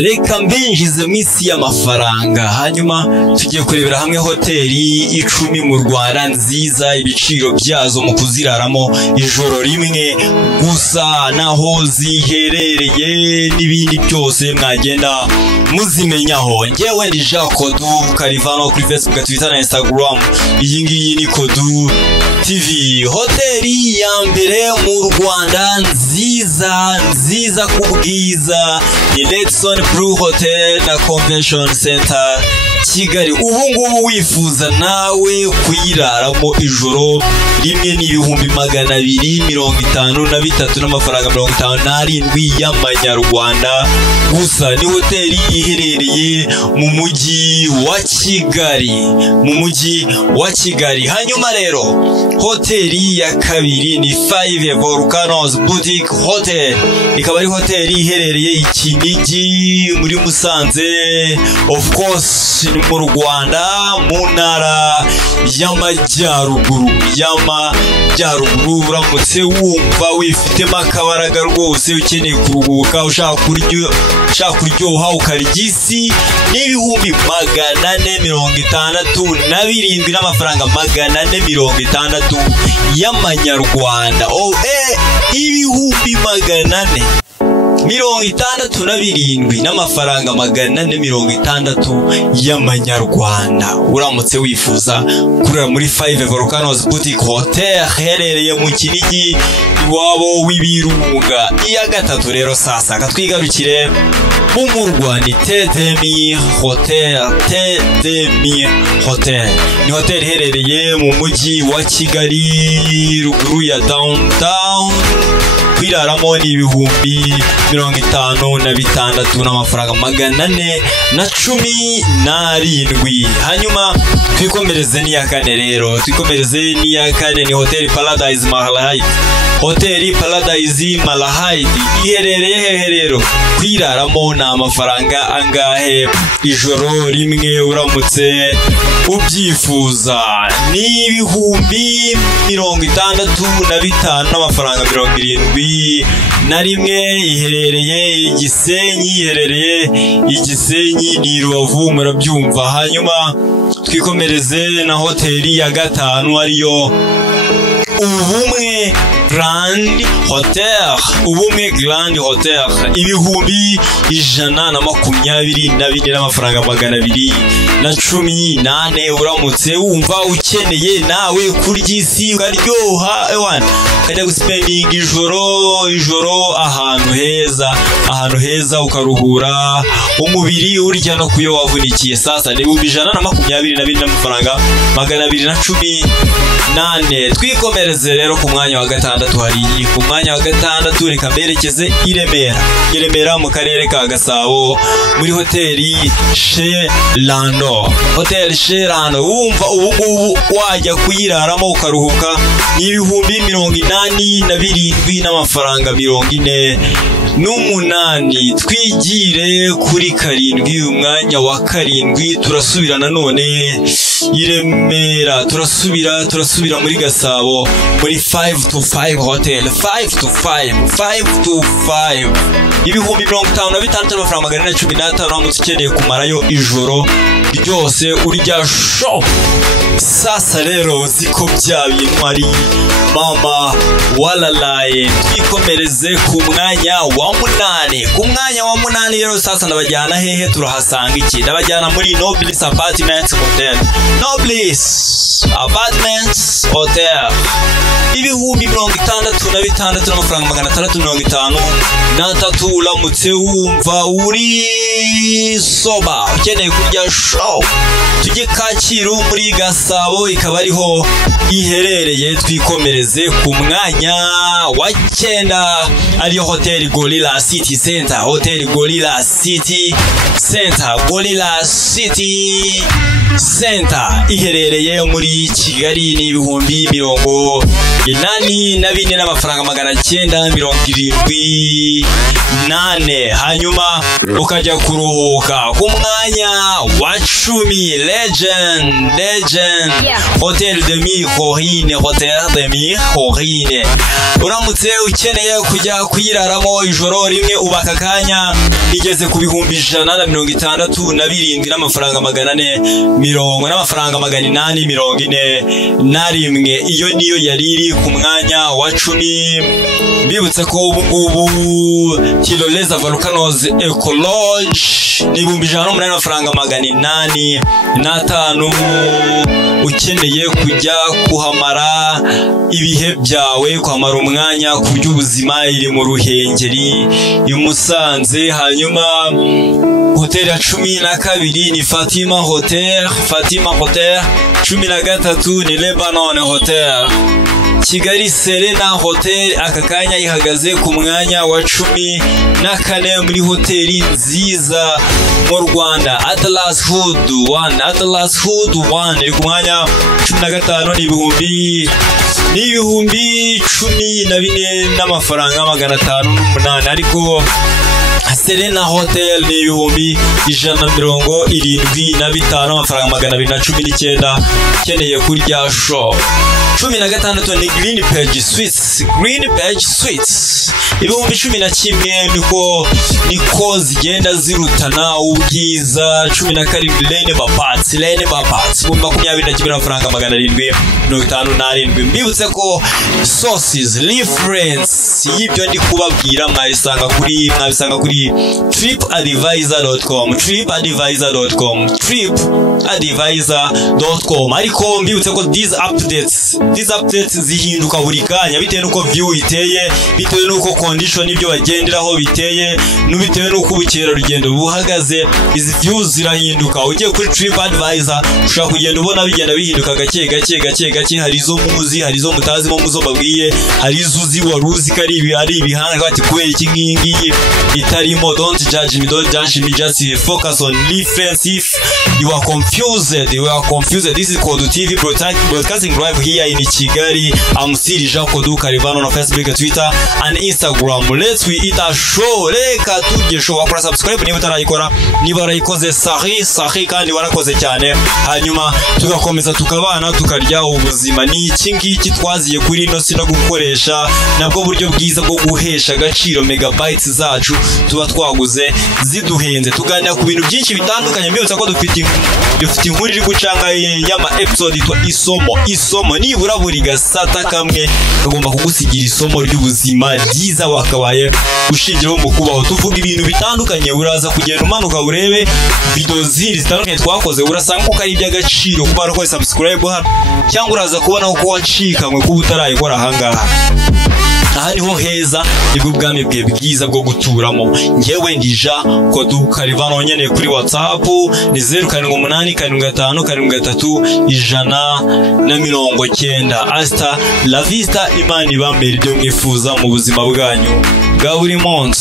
reka mbinjize mu isi y'amafaranga, hanyuma tugiye kurebera hamwe hoteli 10 mu Rwanda nziza, ibiciro byazo mu kuziraramo ijoro rimwe gusa, naho ziherereye n'ibindi byose mwagenda muzimenyaho. Ngewe ndi Jean Kodu Karivano kuri Facebook, Twitter na Instagram. Iyi ngiyi ni Kodu TV. Hoteli ya mbere mu Rwanda nziza kubwiza ni Redson Blue Hotel na Convention Center Kigali. Ubu ngubu wifuza nawe kuyiraramo ijoro rimwe n'ibihumbi 253 n'amafaranga 57 y'amanyarwanda gusa. Ni hoteli iherereye mu mujyi wa Kigali, Hanyuma rero hoteli ya kabiri ni Five Volcanoes Boutique Hotel. Ikaba ari hoteli iherereye i Kinigi muri Musanze, of course mu Rwanda, mu ntara y'amajyaruguru. Uramutse wumva wifitemo akabaraga rwose, ukeneye kuruhuka, ushaka kuryoha ukarya isi, n'ibihumbi 467 n'amafaranga 460 y'amanyarwanda. Ibihumbi 467 n'amafaranga 460 y'amanyarwanda. Uramutse wifuza kurira muri Five Volcanoes Boutique Hotel herereye mu Kinigi iwabo w'ibirunga. Iya gatatu rero sasa katwigarukire mu murwa ni Tedemir Hotel. Ni hotel herereye mu mujyi wa Kigali ruguru ya downtown. Kwiraramo ni ibihumbi 56 n'amafaranga 417. Hanyuma twikomereze n'iya kane rero. Ni Hotel Paradise Malahide. Hotel Paradise Malahide iherereye rero. Kwiraramo na amafaranga angahe ijoro rimwe uramutse ubyifuza? Ni ibihumbi 65 n'amafaranga 71. Iherereye Igisenyi ni Rubavu, murabyumva. Hanyuma twikomereze na hoteli ya gatanu ariyo Ubumwe Grand Hotel. Ibihumbi 124 n'amafaranga 218. Uramutse wumva ukeneye nawe kurya isi ukaryoha, ukajya guspending ijoro ahantu heza ukaruhura umubiri urya no kuyo wavunikiye. Sasa ni 122 n'amafaranga 218. Twikomereze rero ku mwanya wa gatandatu. Reka mberekeze i Remera mu karere ka Gasabo muri hoteli Chez Lando. Wumva ubu ngubu wajya kuyiraramo ukaruhuka ni ibihumbi 87 n'amafaranga 48. Twigire kuri karindwi. Umwanya wa karindwi turasubira nanone i Remera, turasubira muri Gasabo muri 5-5 Hotel. 5-5 ibihumbi 56 n'amafaranga 415. Uramutse ukeneye kumarayo ijoro ryose urya show. Sasa rero ziko bya bintu ari mama walalaye. Twikomereze ku mwanya wa 8. Rero sasa ndabajyana hehe? Turahasanga iki? Ndabajyana muri Nobles Apartments Hotel. Ibihumbi 66 n'amafaranga 653. Uramutse wumva uri soba ukeneye kurya show, tujye Kacyiru muri Gasabo, ikaba ariho iherereye. Twikomereze ku mwanya wa 9 ariyo Hotel Gorilla City Center. Center iherereye muri Kigali ni ibihumbi 84 n'amafaranga 978. Hanyuma ukajya kuruhuka ku mwanya wa 10 Legend Hotel de Mihorine uramutse ukeneye kujya kuyiraramo ijoro rimwe ubaka kanya igeze ku bihumbi 167 n'amafaranga 440 n'amafaranga 841. Iyo niyo yari iri ku mwanya wa 10. Mbibutse ko ubu Tirolesa Volcanoes Ecolodge ni 108 n'amafaranga 805. Ukeneye kujya kuhamara ibihe byawe, kuhamara umwanya ku by'ubuzima, iri mu Ruhengeri i Musanze. Hanyuma hotel ya 12 ni Fatima Hotel. 13 ni Lebanon Hotel. Kigali Serena Hotel aka kanya ihagaze ku mwanya wa 14 muri hoteli nziza mu Rwanda. Atlas Hood One iri ku mwanya 15 n'ibihumbi 14 n'amafaranga 508. Ariko Serena Hotel ni ibihumbi 175 n'amafaranga 219. Ukeneye kurya show 16 ni Green Page Suites ibihumbi 11 niko zigenda zirutana ubwiza. 17 Lane Bapats 22 n'amafaranga 757. Mbibutse ko sources reference y'ibyo ndi kubabwira mwabisanga kuri tripadvisor.com. Ariko mbibutse ko these updates zihinduka buri kanya bitewe nuko view iteye, bitewe nuko condition ibyo bagenderaho biteye, n'ubitewe nuko ubukerarugendo buhagaze. Izi views zirahinduka. Ugiye kuri TripAdvisor ushaka kugenda ubona bigenda bihinduka gake. Hari izo muzi, hari izo mutazimo muzo babwiye, hari izo uzi waruzi ko ari ibihanga bati kubera iki ngingi itarimo. Don't judge me, just focus on reference. If you are confused, this is Kodu TV broadcasting live here in Kigali. I'm still Jean Kodu Karivano on Facebook, Twitter and Instagram. Let's we eat a show. Reka tujye show. Wakora subscribe niba utarayikora, niba warayikoze sahi kandi warakoze cyane. Hanyuma tugakomeza tukabana tukarya ubuzima. Ni iki ngiki twaziye kuri ino si no gukoresha nabwo buryo bwiza bwo guhesha agaciro megabytes zacu tuba twaguze ziduhenze. Tuganira ku bintu byinshi bitandukanye. Mbibutsa ko dufite inkuru iri gucanga y'ama episode yitwa isomo. Nibura buri gasata kamwe kagomba kugusigira isomo ry'ubuzima ryiza wakabaye ushingiraho mu kubaho. Tuvuga ibintu bitandukanye. Uraza kugenda umanuka urebe video zitandukanye twakoze, urasanga ko ari iby'agaciro kuba warakoze subscribe hano, cyangwa uraza kubona uko wacikanywe kuba utarayikora ahangaha. Aha niho heza, nibwo bwami bwe bwiza bwo guturamo. Ngewe ndija Kodu Karivano nyene kuri WhatsApp ni 078553 Hasta la vista. Imana ibambere ibyo mwifuza mu buzima bwanyu bwa buri munsi.